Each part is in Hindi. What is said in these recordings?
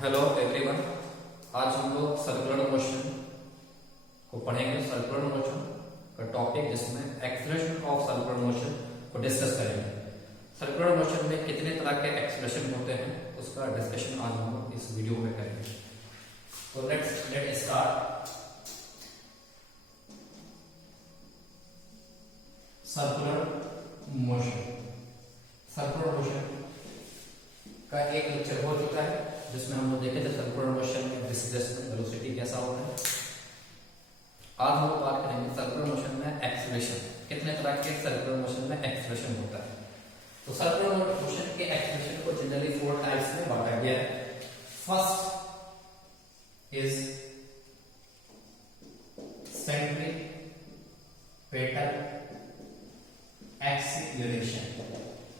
Hello everyone. आज हम लोग सर्कुलर मोशन को पढ़ेंगे। सर्कुलर मोशन का टॉपिक जिसमें एक्सेलरेशन ऑफ सर्कुलर मोशन को डिस्कस करेंगे। सर्कुलर मोशन में कितने तरह के एक्सेलरेशन होते हैं उसका डिस्कशन आज हम लोग इस वीडियो में करेंगे। तो लेट स्टार्ट। सर्कुलर मोशन का एक लेक्चर हो चुका है जिसमें हम लोग देखे थे सर्कुलर मोशन में डिस्प्लेसमेंट वेलोसिटी कैसा होता है। आज हम लोग बात करेंगे सर्कुलर मोशन में एक्सेलरेशन। कितने तरह के सर्कुलर मोशन में एक्सेलरेशन होता है। तो सर्कुलर मोशन के एक्सेलरेशन को जनरली 4 टाइप्स में बांटा गया है। फर्स्ट इज सेंट्रीपेटल एक्सीलरेशन,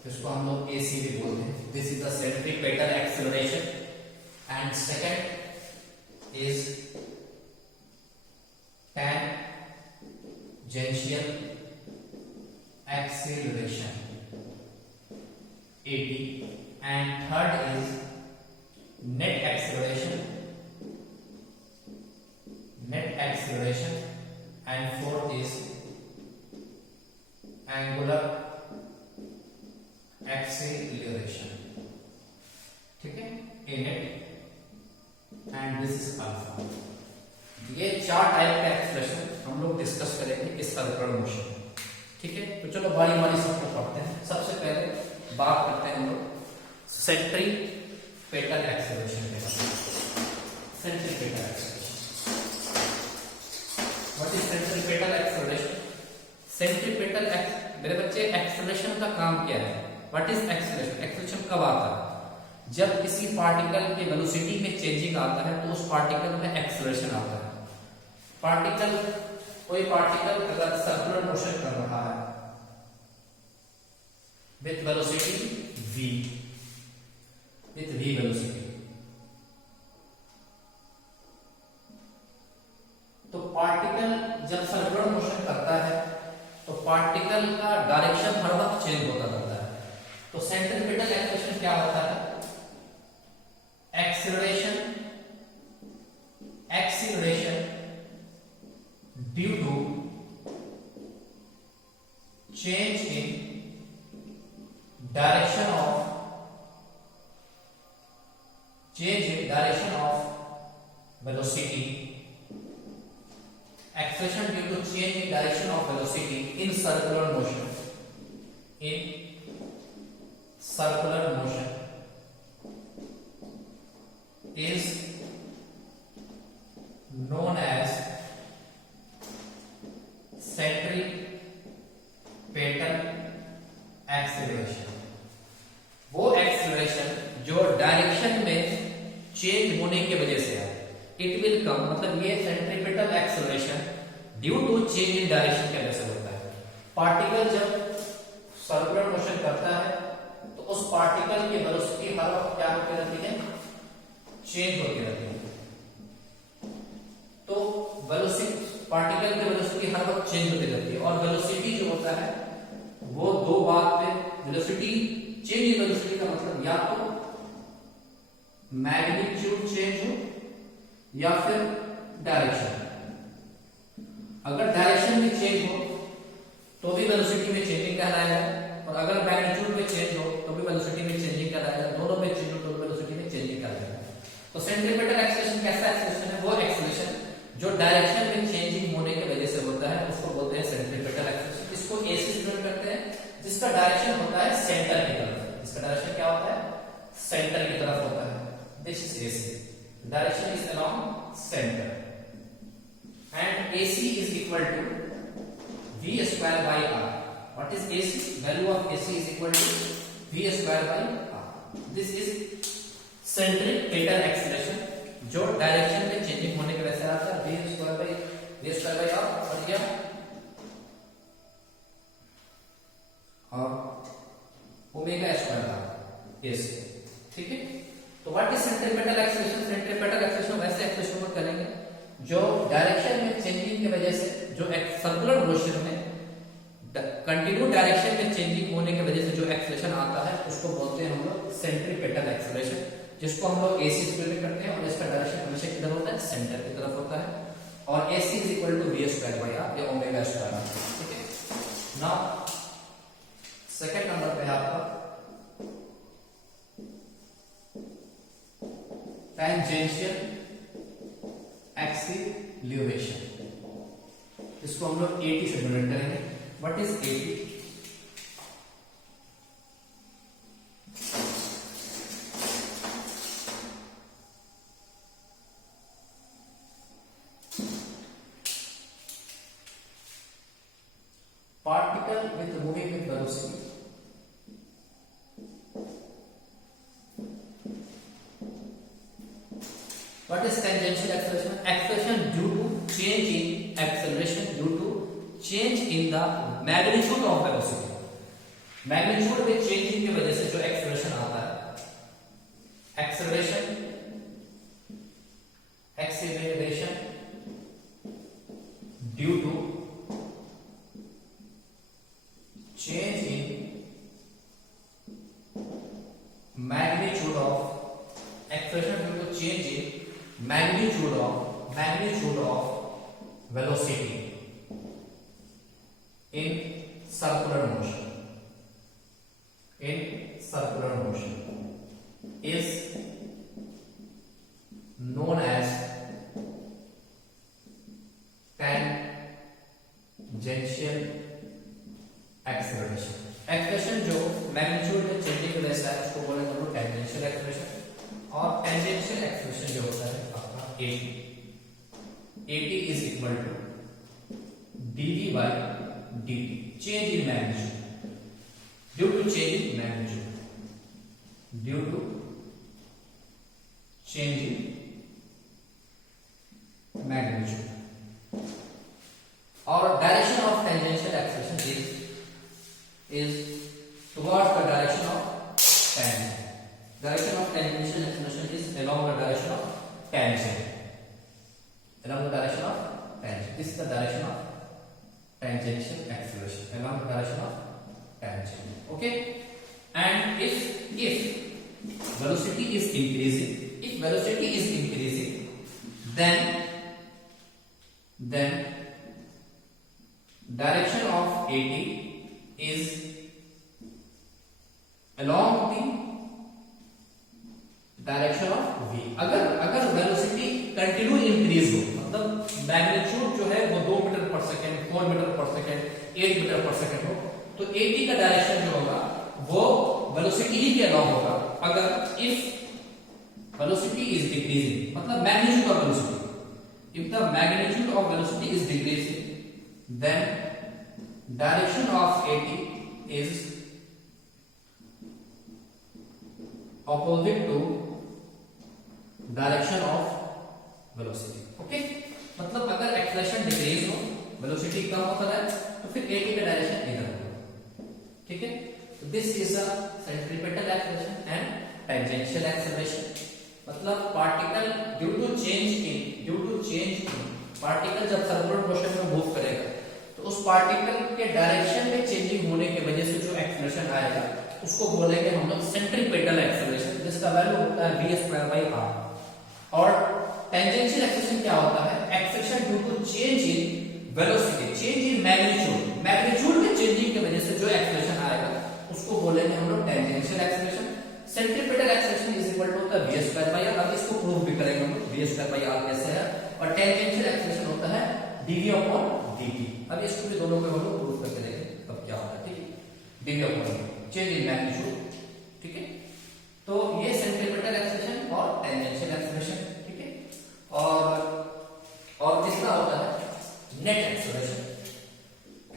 जिसको हम लोग AC भी बोलते हैं। This is the centripetal acceleration. And second is tangential acceleration AT। And third is net acceleration. And fourth is angular acceleration. ठीक है, net and this is alpha. ये 4 टाइप का एक्सेलरेशन हम लोग डिस्कस करेंगे इस सर्कुलर मोशन। ठीक है, तो चलो बारी बारी सबको पढ़ते हैं। सबसे पहले बात करते हैं हम लोग सेंट्रीपेटल एक्सेलरेशन के बारे में। Centripetal acceleration, what is centripetal acceleration? Centripetal मेरे बच्चे एक्सेलरेशन का काम क्या है? What is acceleration? एक्सेलरेशन कब आता है? जब किसी पार्टिकल के वेलोसिटी में चेंजिंग आता है तो उस पार्टिकल में एक्सेलरेशन आता है। कोई पार्टिकल अगर सर्कुलर मोशन कर रहा है विथ वेलोसिटी v, वेलोसिटी, तो पार्टिकल जब सर्कुलर मोशन करता है तो पार्टिकल का डायरेक्शन हर वक्त चेंज होता रहता है। तो सेंट्रीपेटल एक्सेलरेशन क्या होता है? Acceleration due to change in direction of velocity. Acceleration due to change in direction of velocity in circular motion. Is known as centripetal acceleration। वो एक्सेलरेशन जो डायरेक्शन में चेंज होने की वजह से है। इट विल कम, मतलब ये centripetal acceleration due to change in direction की वजह से होता है। पार्टिकल जब सर्कुलर मोशन करता है तो उस पार्टिकल की वेलोसिटी हर वक्त क्या होती रहती है? चेंज होती रहती है। तो वेलोसिटी, पार्टिकल की वेलोसिटी हर वक्त चेंज होती रहती है। और वेलोसिटी जो होता है वो दो बात पे, वेलोसिटी चेंज इन वेलोसिटी का मतलब या तो मैग्नीट्यूड चेंज हो या फिर डायरेक्शन। अगर डायरेक्शन में चेंज हो तो भी वेलोसिटी में चेंजिंग कहलाएगा, और अगर मैग्नीट्यूड में चेंज हो तो भी वेलोसिटी में चेंजिंग कहलाएगा। दोनों में चेंज हो तो वेलोसिटी में चेंजिंग कहलाएगा। तो सेंट्रीपेटल एक्सेलरेशन कैसा एक्सेलरेशन है? वो एक्सेलरेशन जो डायरेक्शन में चेंजिंग होने की वजह से होता है उसको बोलते हैं सेंट्रीपेटल एक्सेलरेशन। इसको AC से डिनोट करते हैं, जिसका डायरेक्शन होता है सेंटर की तरफ। इसका डायरेक्शन क्या होता है? सेंटर की तरफ होता है। This is AC, direction is along centre. And AC is equal to v square by r। What is AC? Value of AC is equal to v square by r। This is centripetal acceleration जो डायरेक्शन में चेंजिंग होने की वजह से आता है। v square by r और यह और ओमेगा स्क्वायर r इस। ठीक है, तो what is centripetal acceleration? Centripetal acceleration वैसे एक्सेलरेशन को करेंगे जो डायरेक्शन में चेंजिंग की वजह से, जो सर्कुलर मोशन में कंटिन्यू डायरेक्शन में चेंजिंग होने की वजह से जो एक्सेलरेशन आता है उसको बोलते हैं हम लोग सेंट्रीपेटल एक्सेलरेशन। जिसको हम लोग AC स्क्वायर में करते हैं, और इसका डायरेक्शन हमेशा किधर होता है, सेंटर की तरफ होता है, और AC is equal to V square by R या ओमेगा स्क्वायर R। ठीक है, नाउ सेकंड नंबर पे है आपका टेंजेंशियल एक्सीलरेशन, इसको हम लोग AT से डिनोट करेंगे। What is AT? Particle with moving with velocity what is tangential acceleration? Acceleration due to change in acceleration due to change in the magnitude of velocity। Magnitude में चेंजिंग की वजह से जो एक्सेलरेशन आता है, acceleration due to change in magnitude of acceleration due to change in magnitude of velocity in circular motion is known as tangential acceleration. Acceleration जो मैग्नीट्यूड में चेंजिंग की वजह से है उसको बोलेंगे हम लोग टेंजेंशियल एक्सेलरेशन, और टेंजेंशियल एक्सेलरेशन जो होता है आपका AT is equal to dv by dt, change in magnitude due to change in magnitude, due to change in magnitude. और direction of tangential acceleration is towards the direction of tangent. Direction of tangential acceleration is along the direction of tangent. Along the direction of tangent. This is the direction of tangential acceleration. Along the direction of tangent. Okay. And if velocity is increasing, then direction of AT is along the direction of V। अगर वेलोसिटी कंटिन्यू इंक्रीज हो, मतलब मैग्नीट्यूड जो है वो 2 मीटर पर सेकेंड, 4 मीटर पर सेकेंड, 8 मीटर पर सेकेंड हो, तो AT का डायरेक्शन जो होगा वो वेलोसिटी ही के अलॉन्ग होगा। अगर इफ वेलोसिटी इज डिक्रीजिंग, मतलब magnitude of velocity, if the magnitude of velocity is decreasing, then direction of AT is opposite to direction of velocity। Okay, मतलब अगर एक्सेलरेशन डिक्रीज हो, वेलोसिटी कम होता है, तो फिर AT का डायरेक्शन इधर होगा। ठीक है, तो this is a centripetal acceleration and tangential acceleration, मतलब particle due to change in particle जब सर्कुलर मोशन में मूव करेगा तो उस पार्टिकल के डायरेक्शन में चेंजिंग होने की वजह से जो एक्सेलरेशन आएगा उसको बोलेंगे हम लोग सेंट्रीपेटल एक्सेलरेशन, जिसका वैल्यू होता है V स्क्वायर बाई R। और टेंजेंशियल एक्सेलरेशन क्या होता है? Acceleration due to change in velocity, change in magnitude में चेंजिंग की वजह से जो एक्सेलरेशन आएगा उसको बोलेंगे हम लोग tangential acceleration. Centripetal acceleration is equal to होता है V स्क्वायर बाई R। अब इसको प्रूव भी करेंगे हम लोग, V स्क्वायर बाई R कैसे है, और टेंजेंशियल एक्सेलरेशन होता है dv अपॉन dt। अब इसको भी दोनों को हम लोग प्रूव करके देखेंगे अब क्या होता है। ठीक है, dv upon change in magnitude. ठीक है, तो ये सेंट्रीपेटल एक्सेलरेशन और टेंजेंशियल एक्सेलरेशन। ठीक है, और तीसरा होता है नेट एक्सेलरेशन,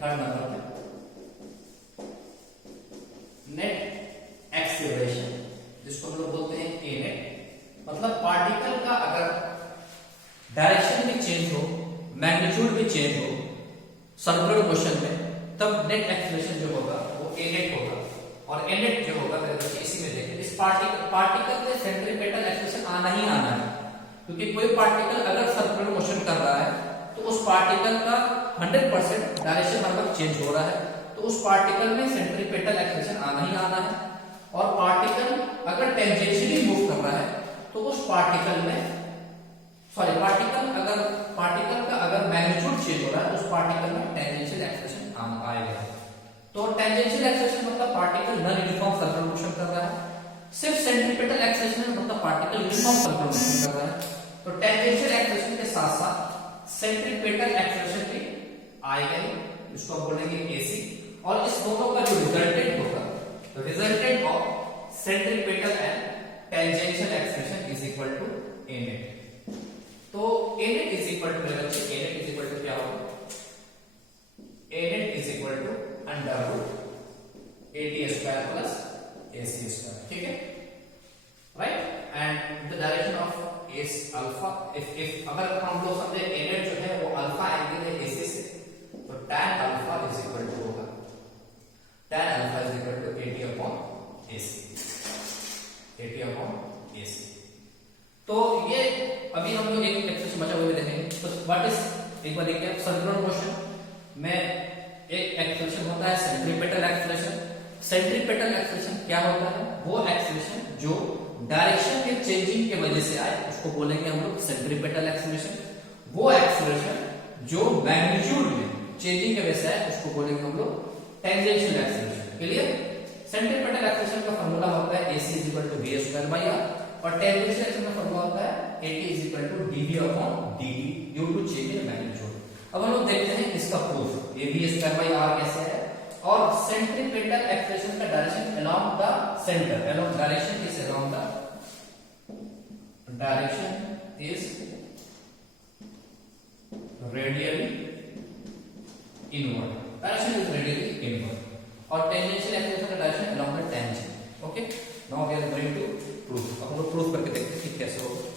थर्ड नंबर पे नेट एक्सेलरेशन, जिसको हम लोग बोलते हैं ए नेट। मतलब पार्टिकल का अगर डायरेक्शन भी चेंज हो, मैग्नीट्यूड भी चेंज हो सर्कुलर मोशन में, तब नेट एक्सेलरेशन जो होगा वो ए नेट होगा। और ए नेट जो होगा मेरे बच्चे इसी में देखें, इस पार्टिकल में सेंट्रीपेटल एक्सेलरेशन आना ही आना है, क्योंकि कोई पार्टिकल अगर सर्कुलर मोशन कर रहा है तो उस पार्टिकल का 100% डायरेक्शन हर वक्त चेंज हो रहा है, तो उस पार्टिकल में सेंट्रीपेटल एक्सेलरेशन आना ही आना है। और पार्टिकल अगर टेंजेंशियली मूव कर रहा है पार्टिकल में सॉरी पार्टिकल का अगर मैग्नीट्यूड चेंज हो रहा है तो उस पार्टिकल में टेंजेंशियल एक्सेलरेशन आएगा। तो टेंजेंशियल एक्सेलरेशन मतलब particle non uniform circular motion कर रहा है, सिर्फ सेंट्रीपिटल एक्सेलरेशन मतलब पार्टिकल यूनिफॉर्म सर्कुलर मोशन कर रहा है। तो टेंजेंशियल एक्सेलरेशन के साथ साथ सेंट्रीपिटल एक्सेलरेशन भी आएगा, इसको हम बोलेंगे AC। और इस दोनों का जो रिजल्टेंट होगा, तो resultant of centripetal and tangential acceleration is equal to A net. तो A net is equal to मेरे बच्चे A net is equal to क्या होगा, A net is equal to under root AT square plus AC square, ठीक है, right. And the direction of as alpha, if अगर हम लोग समझे A नेट जो है वो अल्फा एंगल है AC से, तो tan alpha is equal to होगा tan alpha is equal to AT upon AC, AT upon AC। तो ये अभी हम लोग एक एक्सरसाइज बचा हुआ देखेंगे। तो व्हाट इज, एक बार देखिए, सर्कुलर मोशन में एक एक्सेलरेशन होता है सेंट्रीपिटल एक्सेलरेशन। सेंट्रीपिटल एक्सेलरेशन क्या होता है, वो एक्सेलरेशन जो डायरेक्शन के चेंजिंग के वजह से आए उसको बोलेंगे हम लोग सेंट्रीपिटल एक्सेलरेशन। वो एक्सेलरेशन जो मैग्नीट्यूड में चेंजिंग की वजह से है उसको बोलेंगे हम लोग tangential acceleration. Clear. Centripetal acceleration का फार्मूला होता है AC = v²/r और टेंजेंशियल एक्सेलरेशन का फार्मूला होता है AT = dv/dt due to change in magnitude. अब हम लोग देखते हैं इसका प्रूफ। v²/r कैसे है, और सेंट्रीपिटल एक्सेलरेशन का direction along the centre, along direction is along the direction is radially inward, direction is radially inward, और टेंजेंशियल एक्सेलरेशन का direction along the tangent. Okay, now we are going to proof. अब हम लोग प्रूफ करके देखते हैं कि कैसे होगा।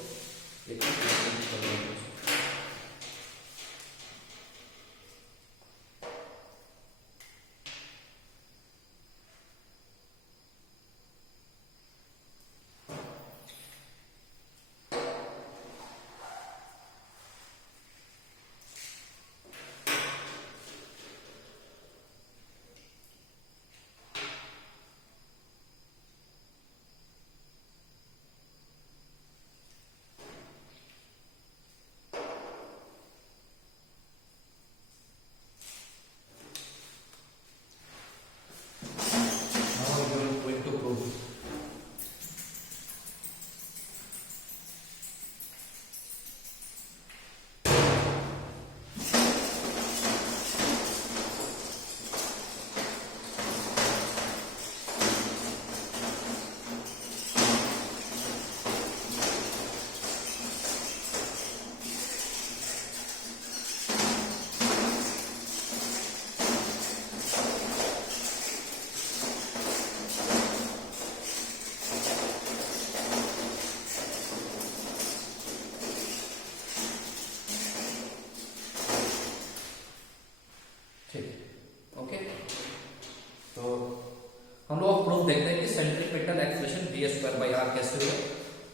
हम लोग प्रूफ देखते हैं कि सेंट्रीपिटल एक्सेलरेशन v²/r कैसे होगा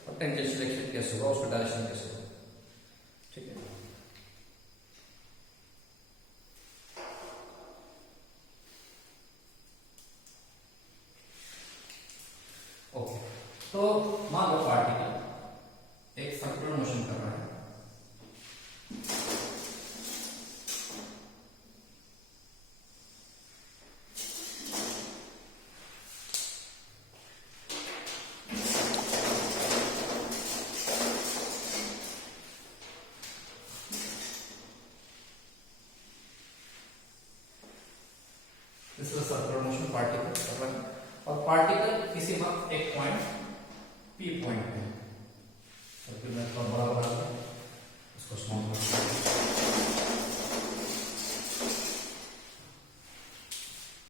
और टेंजेंशियल एक्सेलरेशन कैसे होगा, उसका डायरेक्शन कैसे होगा, ठीक है। ओके, तो मान लो पार्टिकल एक सर्कुलर मोशन कर रहा है, this is circular motion, particle कर रहा है, और पार्टिकल किसी वक्त एक पॉइंट P पॉइंट पे सर्कुलर का बड़ा बड़ा